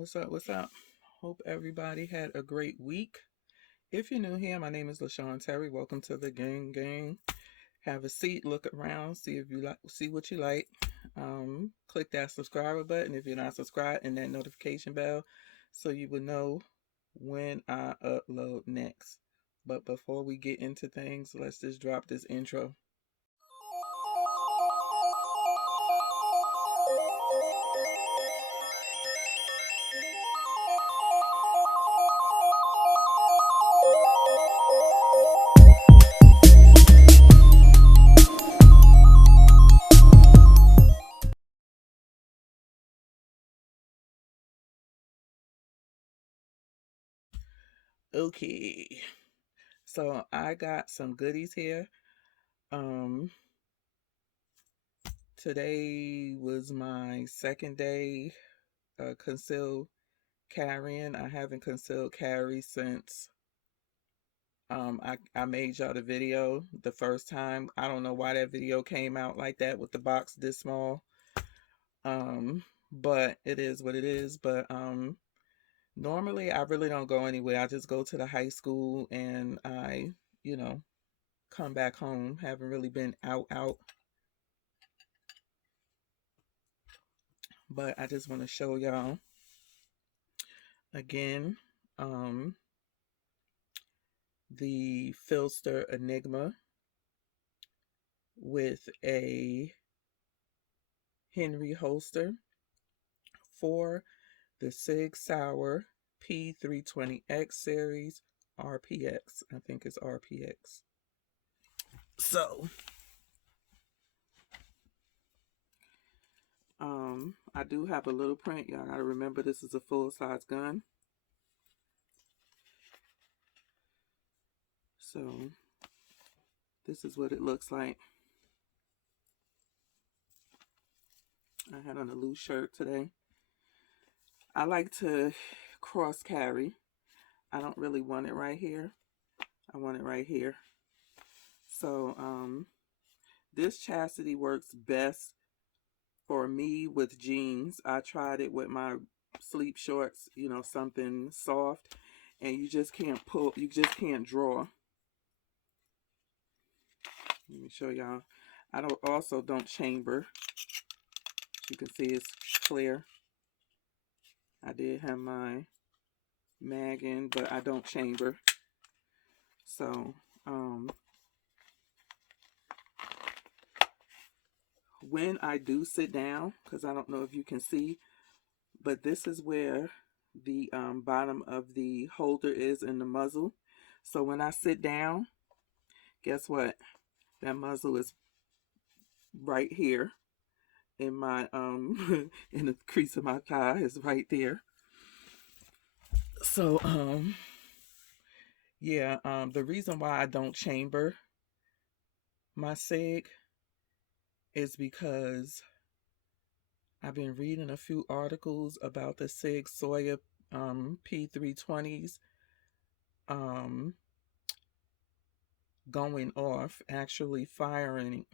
What's up? What's up? Hope everybody had a great week. If you're new here, my name is LashawnTerry. Welcome to the gang. Have a seat, look around, see if you like, see what you like. Click that subscriber button if you're not subscribed, and that notification bell, so you will know when I upload next. But before we get into things, let's just drop this intro. Okay, so I got some goodies here. Um, Today was my second day concealed carrying. I haven't concealed carry since I made y'all the video the first time. I don't know why that video came out like that with the box this small. But it is what it is. But normally I really don't go anywhere. I just go to the high school and I, you know, come back home. Haven't really been out. But I just want to show y'all again um the Filster Enigma with a Henry holster for the Sig Sauer P320X series RPX. I think it's RPX. So, I do have a little print. Y'all gotta remember this is a full-size gun. So, this is what it looks like. I had on a loose shirt today. I like to cross carry. I don't really want it right here. I want it right here. So, this chastity works best for me with jeans. I tried it with my sleep shorts, something soft, and you just can't pull, you just can't draw. Let me show y'all. I don't chamber. As you can see, it's clear. I did have my mag in, but I don't chamber. So, when I do sit down, because I don't know if you can see, but this is where the bottom of the holder is in the muzzle. So when I sit down, guess what? That muzzle is right here in my in the crease of my thigh is right there. So yeah, the reason why I don't chamber my SIG is because I've been reading a few articles about the Sig Sauer P320s going off, actually firing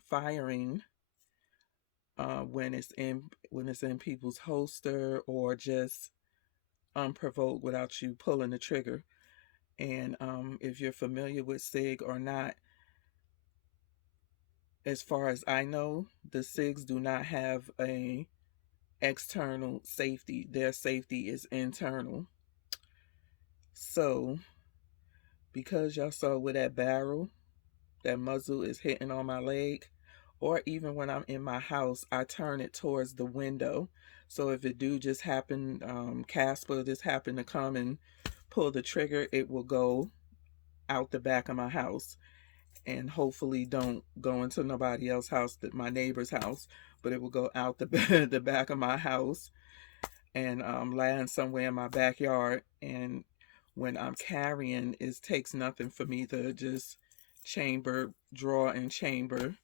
when it's in people's holster, or just unprovoked without you pulling the trigger. And if you're familiar with SIG or not, as far as I know, the SIGs do not have a external safety. Their safety is internal. So because y'all saw with that barrel, that muzzle is hitting on my leg, or even when I'm in my house, I turn it towards the window. So if it do just happen, Casper just happen to come and pull the trigger, it will go out the back of my house, and hopefully don't go into nobody else's house, my neighbor's house, but it will go out the back of my house and land somewhere in my backyard. And when I'm carrying, it takes nothing for me to just draw and chamber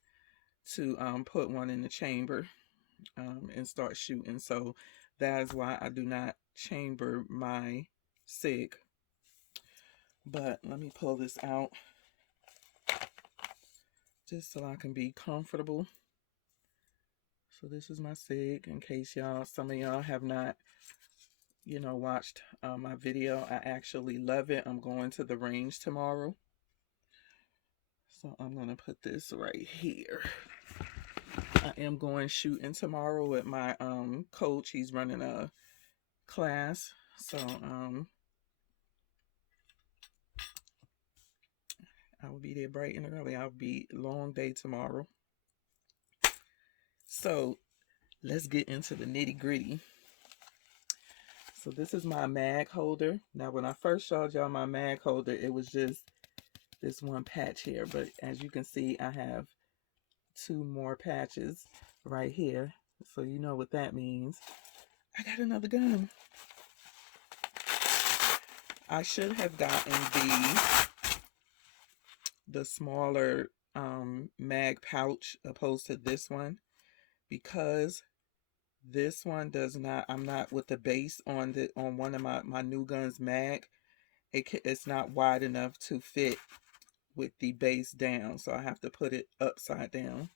to put one in the chamber and start shooting. So that is why I do not chamber my SIG. But let me pull this out just so I can be comfortable. So this is my SIG, in case some of y'all have not watched my video. I actually love it. I'm going to the range tomorrow. So I'm going to put this right here. I am going shooting tomorrow with my coach. He's running a class. So I will be there bright and early. I'll be long day tomorrow. So let's get into the nitty gritty. So this is my mag holder. Now when I first showed y'all my mag holder, it was just this one patch here. But as you can see, I have 2 more patches right here. So you know what that means. I got another gun. I should have gotten the smaller mag pouch opposed to this one, because this one does not, I'm not with the base on one of my new guns mag. It's not wide enough to fit with the base down, so I have to put it upside down.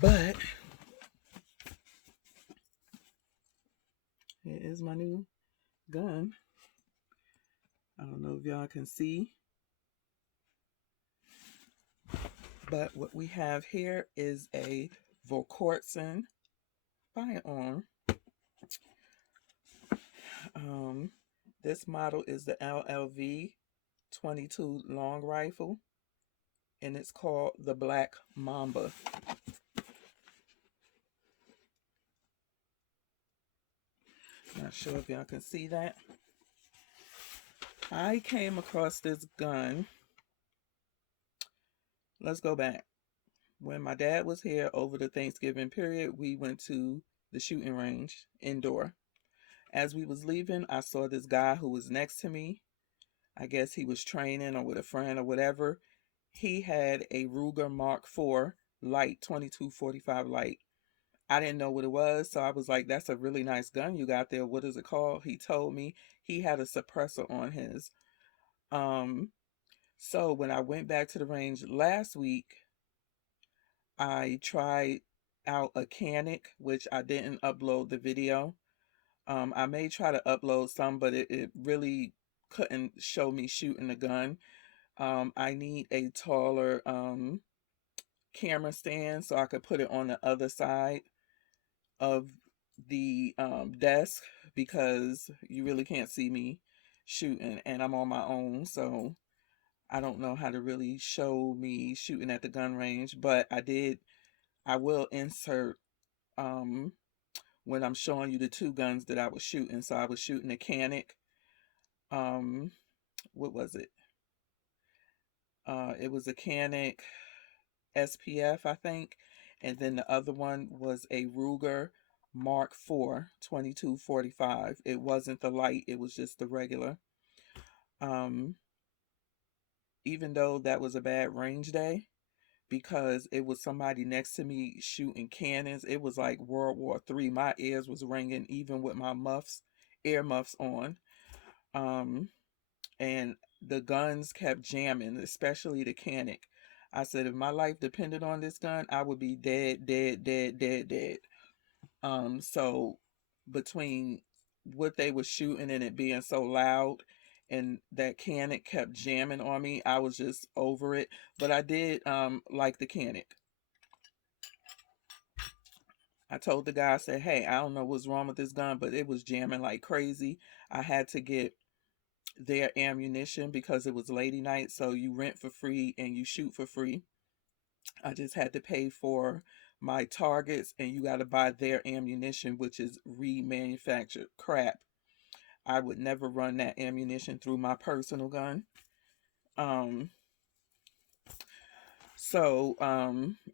But here is my new gun. I don't know if y'all can see, but what we have here is a Volquartsen firearm. This model is the LLV 22 long rifle, and it's called the Black Mamba. Not sure if y'all can see that. I came across this gun. Let's go back. When my dad was here over the Thanksgiving period, we went to the shooting range indoor. As we was leaving, I saw this guy who was next to me. I guess he was training or with a friend or whatever. He had a Ruger Mark IV light, 2245 light. I didn't know what it was, so I was like, that's a really nice gun you got there. What is it called? He told me he had a suppressor on his. So when I went back to the range last week, I tried out a Canic, which I didn't upload the video. I may try to upload some, but it really couldn't show me shooting the gun. I need a taller camera stand so I could put it on the other side of the desk, because you really can't see me shooting, and I'm on my own, so I don't know how to really show me shooting at the gun range. But I will insert when I'm showing you the 2 guns that I was shooting. So I was shooting a Canic. What was it? It was a Canic SPF, I think. And then the other one was a Ruger Mark IV 2245. It wasn't the light, it was just the regular. Even though that was a bad range day, because it was somebody next to me shooting cannons. It was like World War III. My ears was ringing even with my ear muffs on. And the guns kept jamming, especially the Canic. I said, if my life depended on this gun, I would be dead, dead, dead, dead, dead. So between what they were shooting and it being so loud, and that Canic kept jamming on me, I was just over it. But I did like the Canic. I told the guy, I said, hey, I don't know what's wrong with this gun, but it was jamming like crazy. I had to get their ammunition because it was lady night, so you rent for free and you shoot for free. I just had to pay for my targets, and you got to buy their ammunition, which is remanufactured crap. I would never run that ammunition through my personal gun. So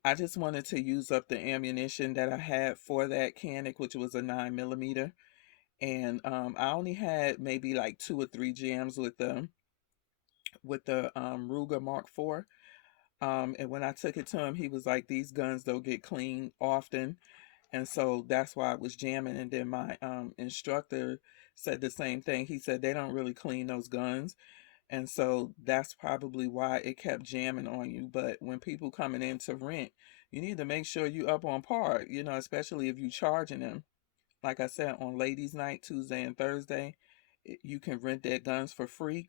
I just wanted to use up the ammunition that I had for that Canic, which was a 9mm. And I only had maybe like 2 or 3 jams with the Ruger Mark IV. And when I took it to him, he was like, these guns don't get cleaned often. And so that's why I was jamming. And then my instructor said the same thing. He said they don't really clean those guns. And so that's probably why it kept jamming on you. But when people coming in to rent, you need to make sure you up on par, especially if you charging them. Like I said, on ladies' night, Tuesday and Thursday, you can rent their guns for free,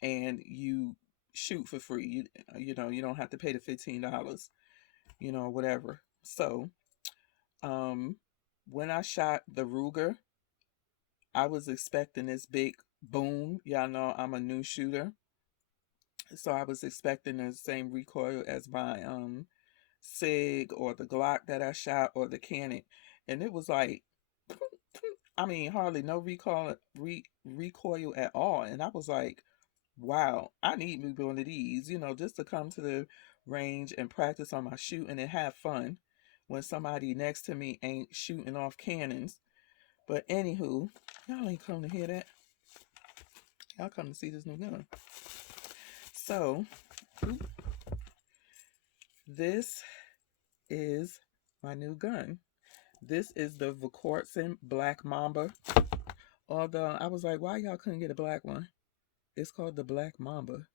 and you shoot for free. You know, you don't have to pay the $15, you know, whatever. So, um, when I shot the Ruger, I was expecting this big boom. Y'all know I'm a new shooter, so I was expecting the same recoil as my Sig or the Glock that I shot or the Canon, and it was like, I mean, hardly no recoil at all, and I was like, wow, I need me one of these, you know, just to come to the range and practice on my shooting and have fun when somebody next to me ain't shooting off cannons. But anywho, y'all ain't come to hear that. Y'all come to see this new gun. So, this is my new gun. This is the Volquartsen Black Mamba. Although I was like, why y'all couldn't get a black one? It's called the Black Mamba.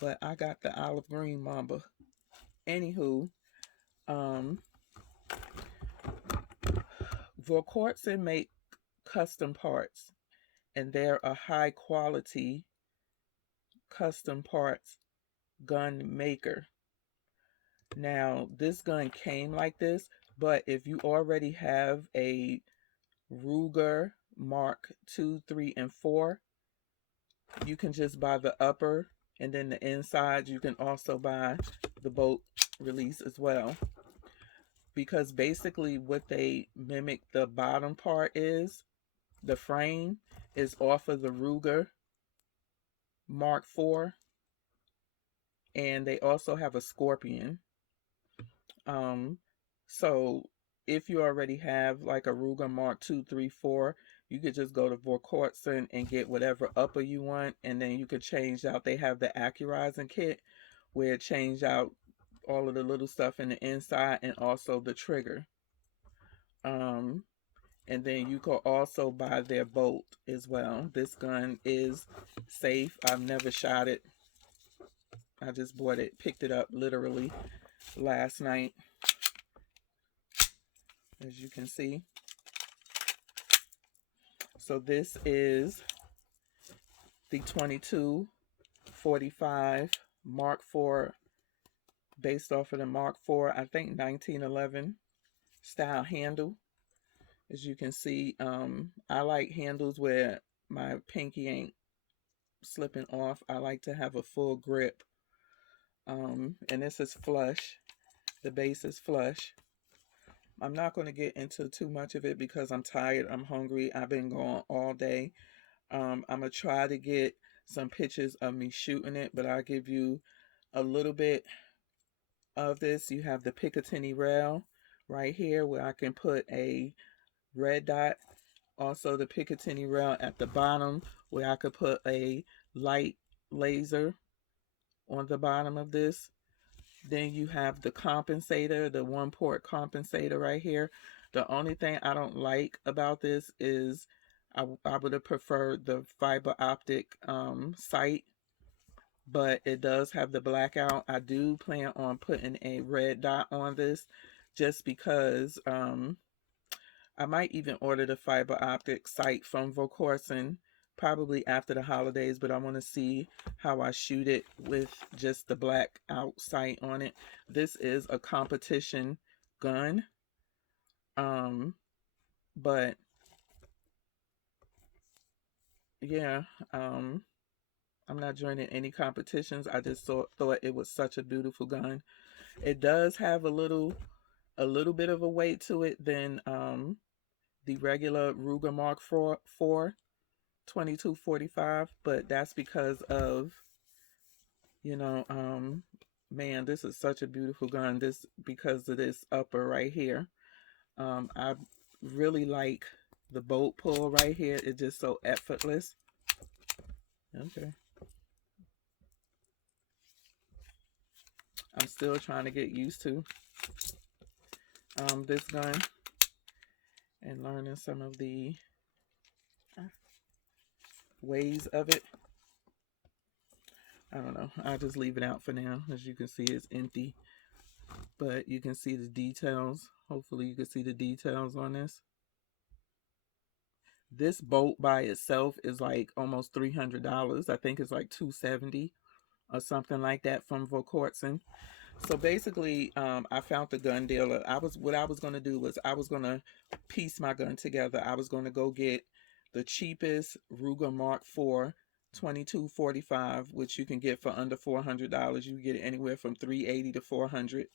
But I got the olive green Mamba. Anywho, um, Volquartsen make custom parts, and they're a high quality custom parts gun maker. Now, this gun came like this, but if you already have a Ruger Mark 2, 3, and 4, you can just buy the upper, and then the inside you can also buy the bolt release as well. Because basically what they mimic the bottom part is, the frame is off of the Ruger Mark 4, and they also have a Scorpion. So if you already have like a Ruger Mark 2, 3, 4, you could just go to Volquartsen and get whatever upper you want, and then you could change out. They have the accurizing kit where it change out all of the little stuff in the inside and also the trigger. And then you could also buy their bolt as well. This gun is safe. I've never shot it. I just bought it, picked it up literally last night, as you can see. So this is the 2245 Mark IV, based off of the Mark IV, I think 1911 style handle. As you can see, I like handles where my pinky ain't slipping off. I like to have a full grip. And this is flush. The base is flush. I'm not going to get into too much of it because I'm tired. I'm hungry. I've been going all day. I'm going to try to get some pictures of me shooting it, but I'll give you a little bit of this. You have the Picatinny rail right here where I can put a red dot. Also the Picatinny rail at the bottom where I could put a light laser on the bottom of this. Then you have the compensator, the one port compensator right here. The only thing I don't like about this is I would have preferred the fiber optic sight, but it does have the blackout. I do plan on putting a red dot on this just because I might even order the fiber optic sight from Volquartsen probably after the holidays, but I want to see how I shoot it with just the black out sight on it. This is a competition gun, but yeah, I'm not joining any competitions. I just thought it was such a beautiful gun. It does have a little bit of a weight to it than the regular Ruger Mark IV 2245, but that's because of, you know, man, this is such a beautiful gun. This because of this upper right here. I really like the bolt pull right here. It's just so effortless. Okay. I'm still trying to get used to this gun and learning some of the ways of it. I don't know. I'll just leave it out for now. As you can see, it's empty. But you can see the details. Hopefully you can see the details on this. This bolt by itself is like almost $300. I think it's like 270 or something like that from Volquartsen. So basically, I found the gun dealer. What I was gonna do was I was gonna piece my gun together. I was gonna go get the cheapest Ruger Mark IV 2245, which you can get for under $400. You can get it anywhere from 380 to 400.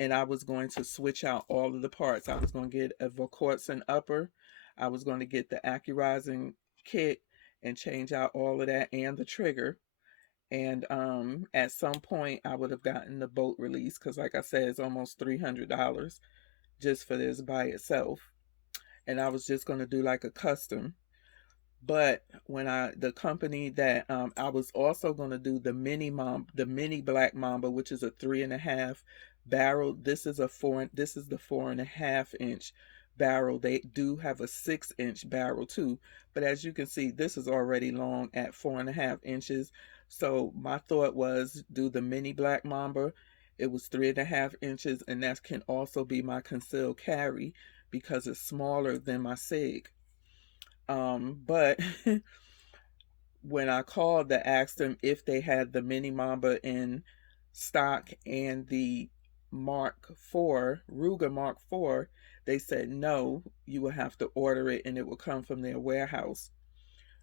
And I was going to switch out all of the parts. I was going to get a Volquartsen upper. I was going to get the accurizing kit and change out all of that and the trigger. And at some point I would have gotten the bolt release because, like I said, it's almost $300 just for this by itself. And I was just going to do like a custom. But when the company that I was also going to do the mini black mamba, which is a 3.5 barrel. This is the 4.5 inch barrel. They do have a 6-inch barrel too, but as you can see, this is already long at 4.5 inches. So my thought was do the mini black mamba. It was 3.5 inches, and that can also be my concealed carry because it's smaller than my SIG. But when I called to ask them if they had the mini Mamba in stock and the Mark IV, Ruger Mark IV, they said no, you will have to order it and it will come from their warehouse.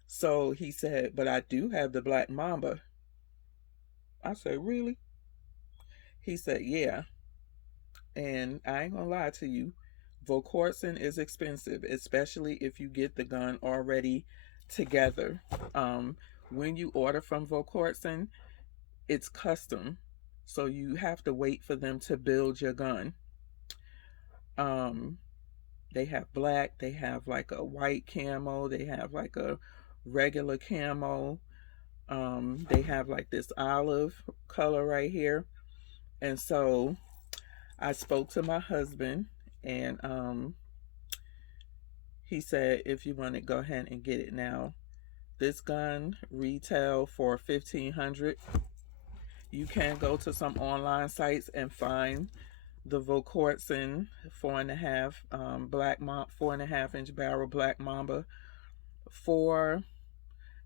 So he said, but I do have the Black Mamba. I said, really? He said, yeah. And I ain't gonna lie to you, Volquartsen is expensive, especially if you get the gun already together. When you order from Volquartsen, it's custom, so you have to wait for them to build your gun. They have black, they have like a white camo, they have like a regular camo. They have like this olive color right here. And so I spoke to my husband, and he said, if you want to go ahead and get it now. This gun retail for $1,500. You can go to some online sites and find the Volquartsen 4.5 inch barrel Black Mamba for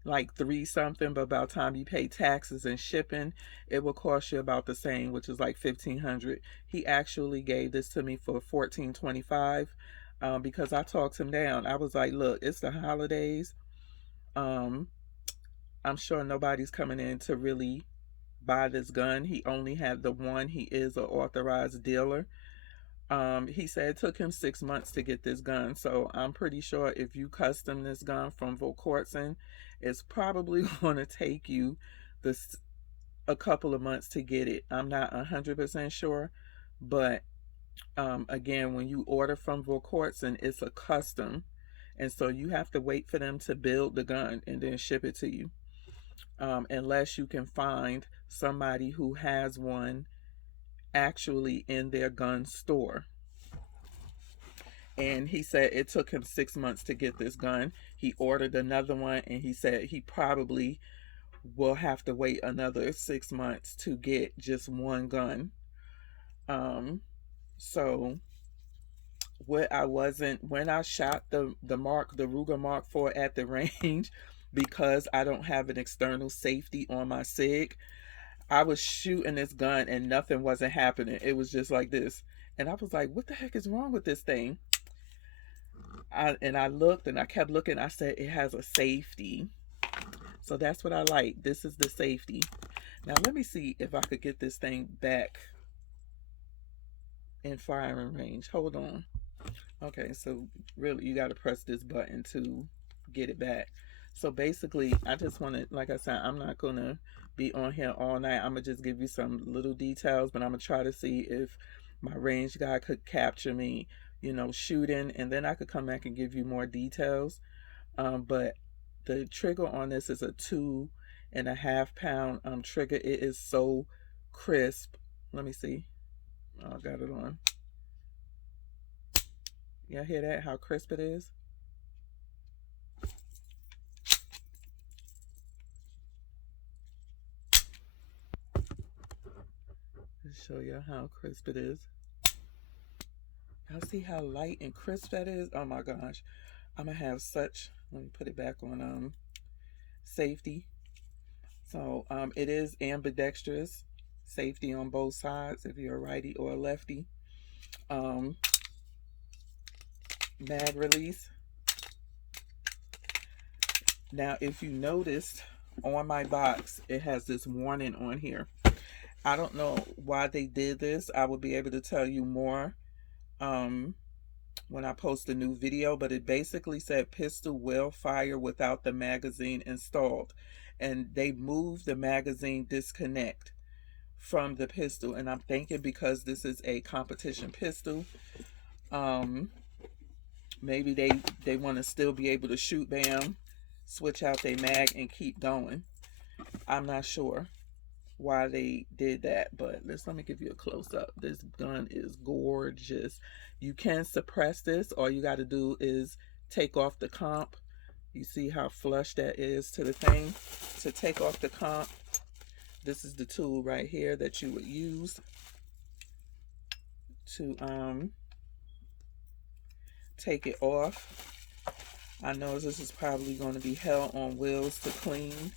like 3 something, but by the time you pay taxes and shipping, it will cost you about the same, which is like $1,500. He actually gave this to me for $1,425 because I talked him down. I was like, look, it's the holidays. I'm sure nobody's coming in to really buy this gun. He only had the one. He is an authorized dealer. He said it took him 6 months to get this gun. So I'm pretty sure if you custom this gun from Volquartsen, it's probably going to take you a couple of months to get it. I'm not 100% sure, but again, when you order from Volquartsen, it's a custom, and so you have to wait for them to build the gun and then ship it to you, unless you can find somebody who has one actually in their gun store. And he said it took him 6 months to get this gun. He ordered another one, and he said he probably will have to wait another 6 months to get just one gun. So what I wasn't when I shot the Ruger Mark IV at the range, because I don't have an external safety on my SIG, I was shooting this gun and nothing wasn't happening. It was just like this. And I was like, what the heck is wrong with this thing? I looked and I kept looking. I said, it has a safety. So that's what I like. This is the safety. Now let me see if I could get this thing back in firing range. Hold on. Okay, so really you got to press this button to get it back. So basically, I just want to, like I said, I'm not going to be on here all night. I'm going to just give you some little details, but I'm going to try to see if my range guy could capture me, shooting, and then I could come back and give you more details. But the trigger on this is a 2.5 pound trigger. It is so crisp. Let me see. Oh, I got it on. Y'all hear that? How crisp it is? Let's show you how crisp it is. Y'all see how light and crisp that is? Oh my gosh. I'm gonna have such, let me put it back on safety. So it is ambidextrous, safety on both sides if you're a righty or a lefty. Mag release. Now if you noticed on my box, it has this warning on here. I don't know why they did this. I will be able to tell you more when I post a new video, but it basically said pistol will fire without the magazine installed, and they moved the magazine disconnect from the pistol, and I'm thinking because this is a competition pistol, maybe they want to still be able to shoot, bam, switch out their mag and keep going. I'm not sure why they did that, but let me give you a close-up. This gun is gorgeous. You can suppress this. All you got to do is take off the comp. You see how flush that is to the thing. To take off the comp, this is the tool right here that you would use to take it off. I know this is probably going to be hell on wheels to clean,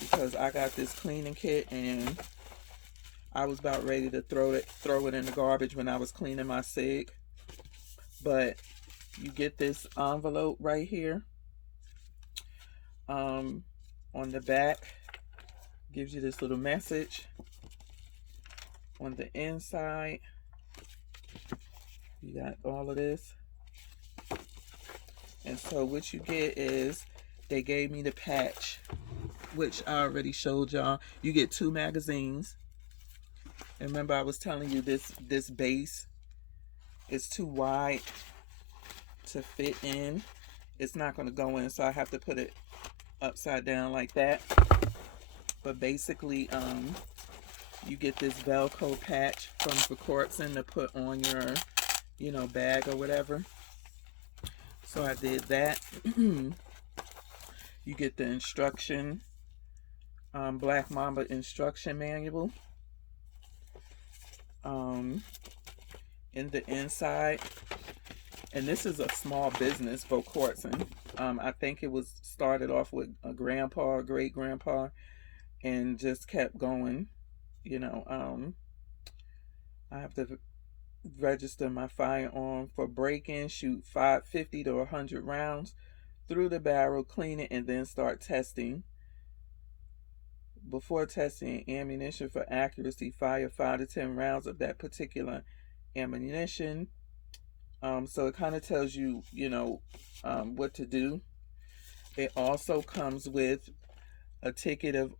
because I got this cleaning kit and I was about ready to throw it in the garbage when I was cleaning my SIG. But you get this envelope right here. On the back, gives you this little message. On the inside, you got all of this. And so what you get is, they gave me the patch, which I already showed y'all. You get 2 magazines. And remember I was telling you this base is too wide to fit in. It's not going to go in, so I have to put it upside down like that. But basically, you get this Velcro patch from Volquartsen to put on your, bag or whatever. So I did that. You get the instruction, Black Mamba instruction manual. In the inside, and this is a small business, Volquartsen. I think it was started off with a grandpa, great grandpa, and just kept going. I have to register my firearm for break-in, shoot 50 to 100 rounds through the barrel, clean it, and then start testing. Before testing ammunition for accuracy, fire 5 to 10 rounds of that particular ammunition. So it kind of tells you, what to do. It also comes with a ticket of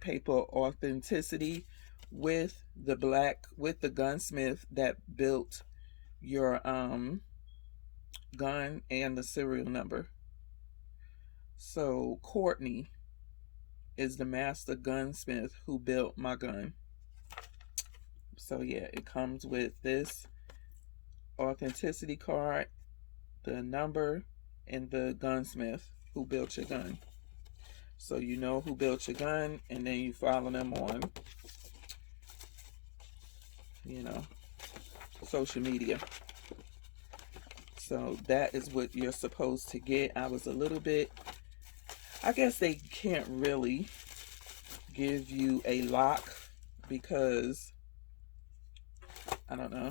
paper authenticity with the gunsmith that built your gun and the serial number. So Courtney is the master gunsmith who built my gun. So yeah, it comes with this authenticity card, the number, and the gunsmith who built your gun. So you know who built your gun, and then you follow them on, social media. So that is what you're supposed to get. I was a little bit, I guess they can't really give you a lock because, I don't know,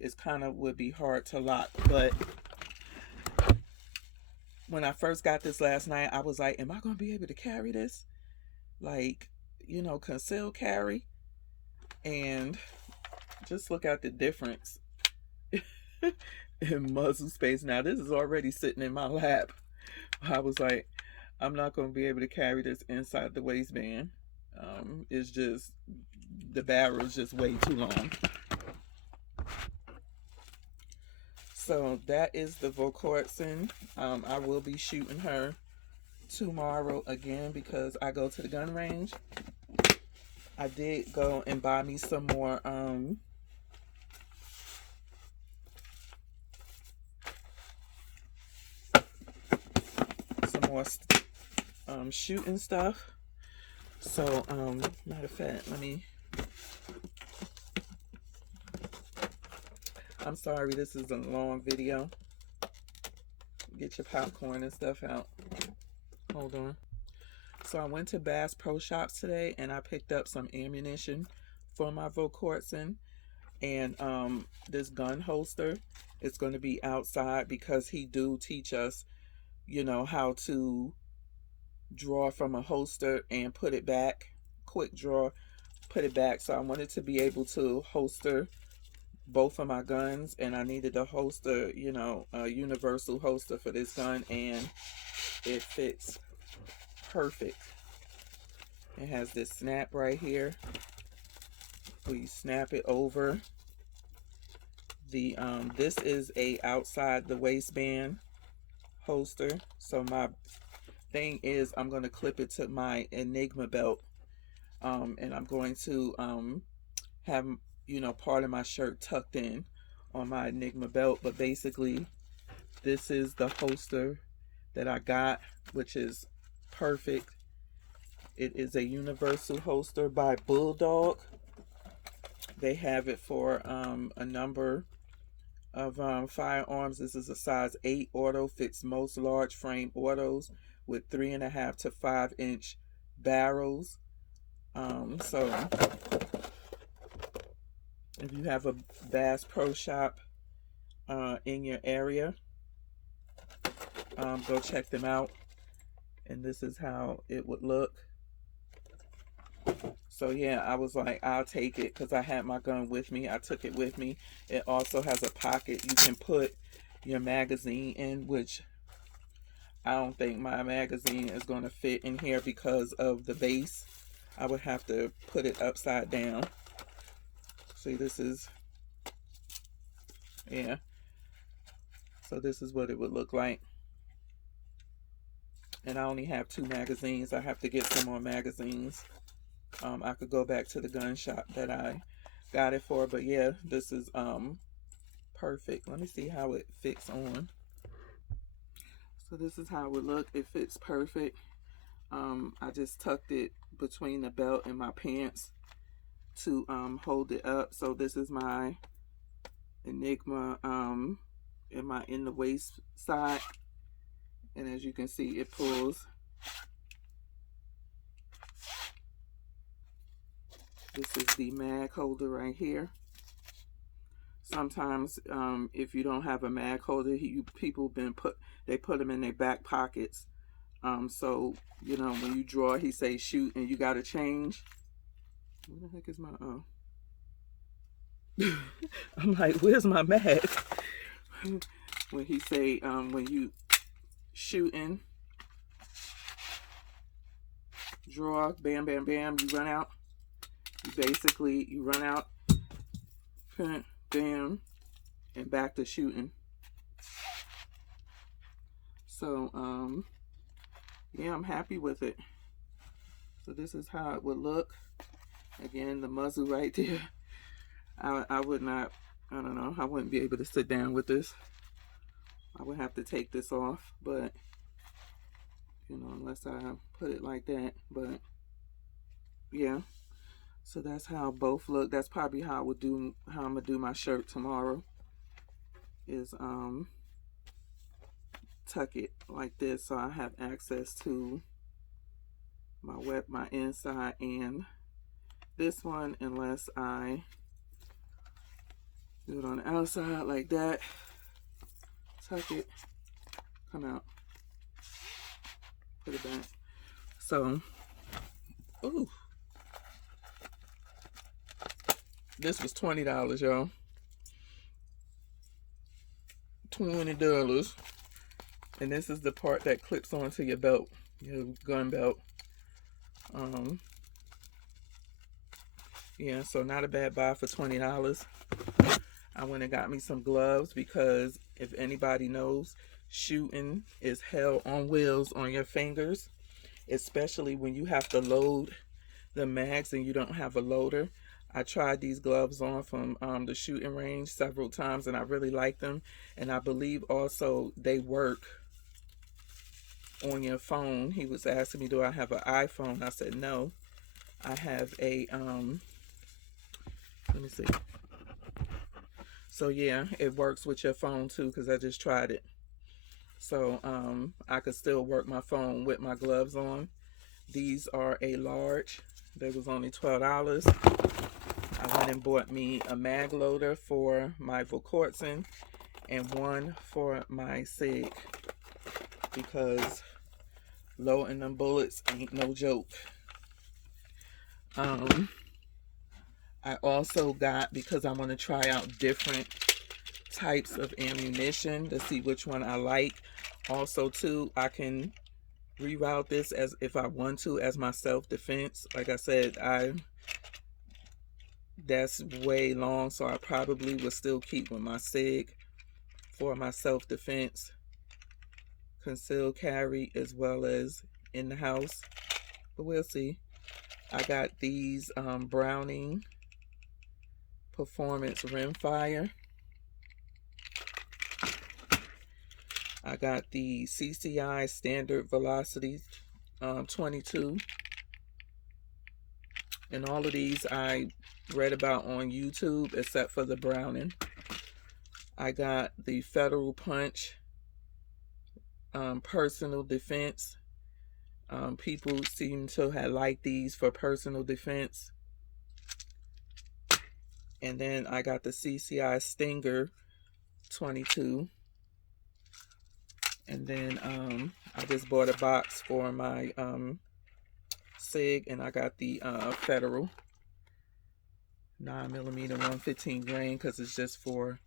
it's kind of would be hard to lock. But when I first got this last night, I was like, am I going to be able to carry this? Like, concealed carry? And just look at the difference in muzzle space. Now, this is already sitting in my lap. I was like, I'm not going to be able to carry this inside the waistband. It's just, the barrel is just way too long. So that is the Volquartsen. I will be shooting her tomorrow again because I go to the gun range. I did go and buy me some more shooting stuff. So matter of fact, I'm sorry, this is a long video. get your popcorn and stuff out. Hold on. So I went to Bass Pro Shops today and I picked up some ammunition for my Volquartsen, and this gun holster is going to be outside because he do teach us, you know, how to draw from a holster and put it back. Quick draw, put it back. So I wanted to be able to holster both of my guns, and I needed a holster, you know, a universal holster for this gun, and it fits perfect. It has this snap right here. We snap it over. The this is a outside the waistband holster. So my thing is I'm going to clip it to my Enigma belt, and I'm going to have, you know, part of my shirt tucked in on my Enigma belt. But basically this is the holster that I got, which is perfect. It is a universal holster by Bulldog. They have it for a number of firearms. This is a size 8 auto, fits most large frame autos with 3.5 to 5 inch barrels. So if you have a Bass Pro Shop in your area, go check them out. And this is how it would look. So yeah, I was like, I'll take it because I had my gun with me. I took it with me. It also has a pocket you can put your magazine in, which I don't think my magazine is going to fit in here because of the base. I would have to put it upside down. See, this is, yeah. So this is what it would look like. And I only have 2 magazines. I have to get some more magazines. I could go back to the gun shop that I got it for, but yeah, this is perfect. Let me see how it fits on. So this is how it would look. It fits perfect. I just tucked it between the belt and my pants to hold it up. So this is my Enigma in the waist side, and as you can see, it pulls. This is the mag holder right here. Sometimes if you don't have a mag holder, people put them in their back pockets. So you know, when you draw, he say shoot and you gotta change. Where the heck is my I'm like, where's my mag? When he say when you shooting, draw, bam bam bam, you run out. You run out, bam, and back to shooting. So yeah, I'm happy with it. So this is how it would look. Again, the muzzle right there. I would not, I don't know, I wouldn't be able to sit down with this. I would have to take this off, but you know, unless I put it like that. But yeah, so that's how both look. That's probably how I'm gonna do my shirt tomorrow, is tuck it like this so I have access to my inside and this one, unless I do it on the outside like that, tuck it, come out, put it back. So ooh, this was $20, y'all. $20. And this is the part that clips onto your belt, your gun belt. Yeah, so not a bad buy for $20. I went and got me some gloves because if anybody knows, shooting is hell on wheels on your fingers, especially when you have to load the mags and you don't have a loader. I tried these gloves on from the shooting range several times and I really like them. And I believe also they work on your phone. He was asking me, do I have an iPhone? I said no. I have a let me see. So yeah, it works with your phone too, because I just tried it. so I could still work my phone with my gloves on. These are a large. They was only $12. I went and bought me a mag loader for my Volquartsen and one for my SIG, because loading them bullets ain't no joke. I also got, because I want to try out different types of ammunition to see which one I like. Also too, I can reroute this as, if I want to, as my self-defense. Like I said, that's way long, so I probably will still keep with my SIG for my self-defense, concealed carry, as well as in the house, but we'll see. I got these Browning Performance Rimfire. I got the CCI Standard Velocity 22. And all of these I read about on YouTube, except for the Browning. I got the Federal Punch Personal Defense. People seem to have liked these for personal defense. And then I got the CCI Stinger 22. And then I just bought a box for my SIG, and I got the Federal 9mm 115 grain, because it's just for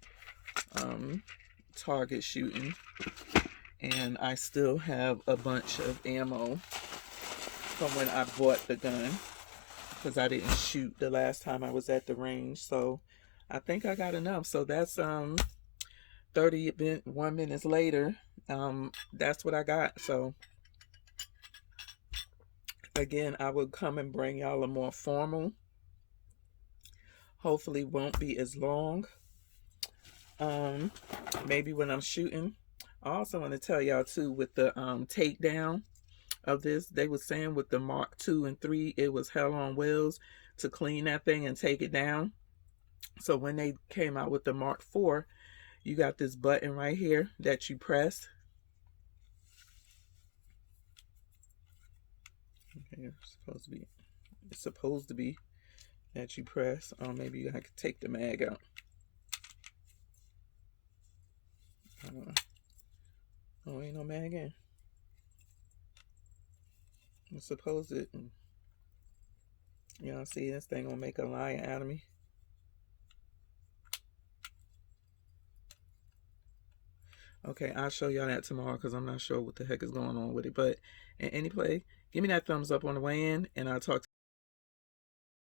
target shooting. And I still have a bunch of ammo from when I bought the gun, because I didn't shoot the last time I was at the range. So I think I got enough. So that's 31 minutes later. That's what I got. So again, I will come and bring y'all a more formal, hopefully won't be as long, maybe when I'm shooting. I also want to tell y'all too, with the takedown of this, they were saying with the Mark II and III, it was hell on wheels to clean that thing and take it down. So when they came out with the Mark IV, you got this button right here that you press. Okay, it's supposed to be that you press. Maybe I could take the mag out. Oh, ain't no mag in. It's supposed to. Y'all see, this thing gonna make a lion out of me. Okay, I'll show y'all that tomorrow, because I'm not sure what the heck is going on with it. But in any play, give me that thumbs up on the way in, and I'll talk to you.